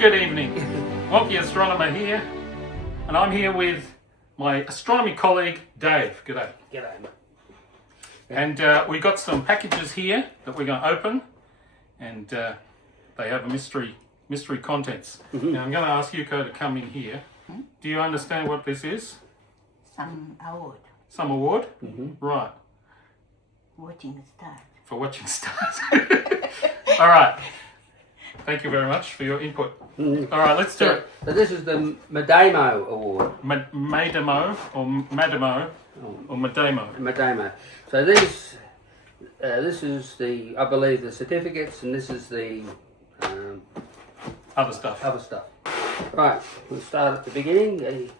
Good evening. Wonky Astronomer here, and I'm here with my astronomy colleague Dave. G'day. G'day. And we've got some packages here that we're going to open, and they have a mystery contents. Now I'm going to ask Yuko to come in here. Do you understand what this is? Some award. Some award? Right. Watching stars. For watching stars. All right. Thank you very much for your input. All right, let's do it. So this is the Madamo Award. Madamo or Madamo or Madamo. Madamo. So this is the, I believe, the certificates, and this is the Other stuff. other stuff. Right, we'll start at the beginning.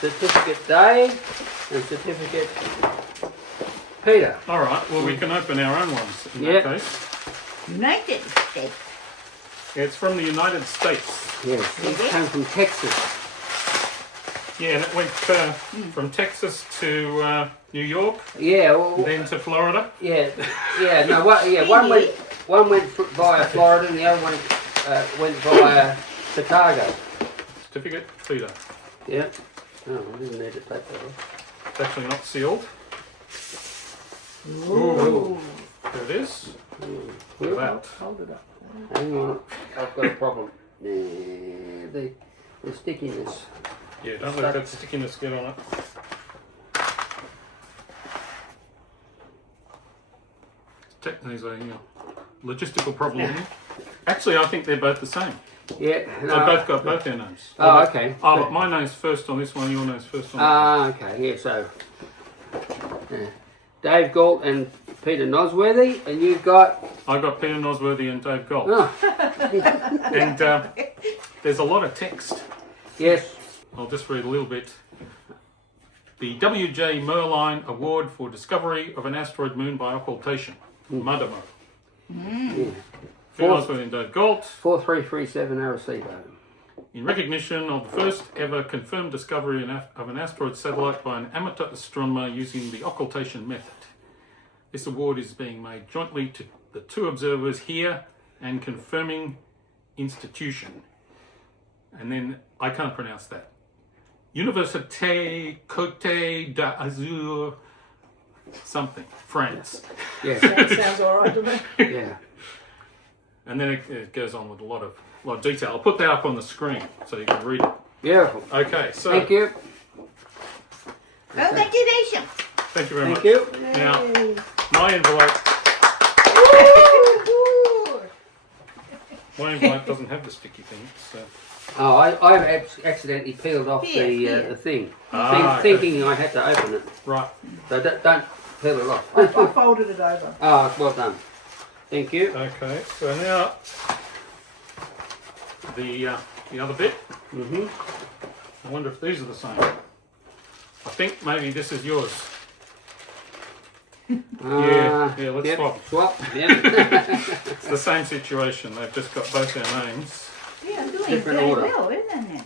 Certificate Dave and certificate Peter. All right, well, we can open our own ones in Yeah. that case. United States. It's from the United States. Yes, it came from Texas. Yeah, and it went from Texas to New York, Yeah, well, then to Florida. One went via Florida and the other one went via Chicago. Certificate, Peter. Yeah. Oh, I didn't need to take that off. It's actually not sealed. Ooh. There it is. Look at that. Hold it up. Hang on, I've got a problem. The stickiness. Yeah, don't let that stickiness get on it. There's a logistical problem here. Actually, I think they're both the same. Yeah. They've both got both their names. Oh, okay. Oh, but my name's first on this one, your name's first on this one. Ah, okay. Yeah. So, Dave Galt and Peter Nosworthy, and you've got. I got Peter Nosworthy and Dave Gold. Oh, And there's a lot of text. yes. I'll just read a little bit. The W.J. Merline Award for Discovery of an Asteroid Moon by Occultation. Madamo. Yeah. Peter Nosworthy and Dave Gold. 4337 Arecibo. In recognition of the first ever confirmed discovery of an asteroid satellite by an amateur astronomer using the occultation method. This award is being made jointly to the two observers here and confirming institution. And then, I can't pronounce that. Université Côte d'Azur something, France. Yeah. That sounds all right to me. Yeah. And then it goes on with a lot of detail. I'll put that up on the screen so you can read it. Beautiful. Okay, so Thank you. Congratulations. thank you very much. Thank you. Now, my envelope doesn't have the sticky thing. So. Oh, I accidentally peeled off the thing, thinking I had to open it. Right. So don't peel it off. I folded it over. Oh, well done. Thank you. Okay, so now the other bit. I wonder if these are the same. I think maybe this is yours. Yeah, let's yep. swap. Swap. Yeah. It's the same situation. They've just got both their names. Yeah, doing Different very order. well, isn't it?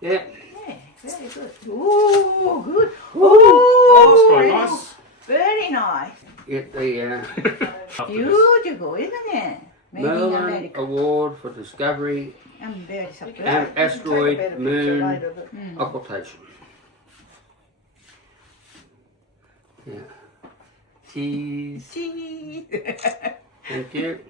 Yeah. Yeah, very good. Ooh, good. It's quite Ooh, nice. very nice. Get the After this. Beautiful, isn't it? Made in Merlin America. Award for Discovery I'm very surprised. and Take a better Asteroid picture Moon later, but Occultation. Yeah. Cheese. See? Thank you.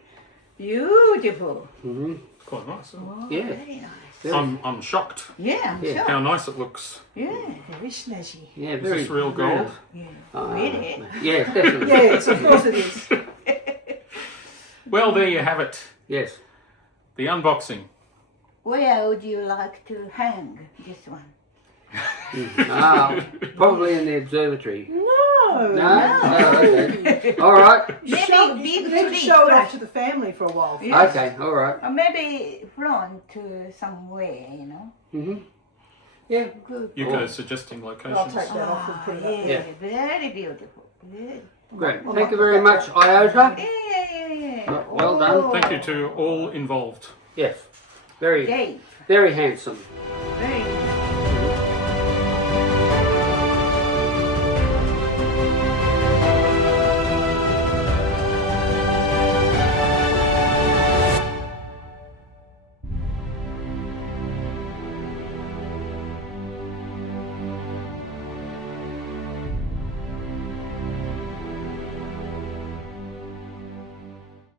Beautiful. It's quite nice. Isn't it? Oh, Yeah. very nice. I'm shocked Yeah, I'm Yeah. sure. how nice it looks. Yeah, very snazzy. Yeah, Is very this real gold? Yeah. Ah, Really? yeah, definitely. yes, of course it is. Well, there you have it. Yes. The unboxing. Where would you like to hang this one? Probably in the observatory. No. No? Oh, okay. All right. Maybe Show, big you need to tree show it off first. to the family for a while. Yeah. Okay, all right. Or maybe front to somewhere, you know. Yeah. Good. You Oh. guys suggesting I'll locations. take that off and put it up. yeah, very beautiful. Good. Great. Thank you very much, Iota. Yeah. Well done. Thank you to all involved. Yes. Very, Dave. very handsome.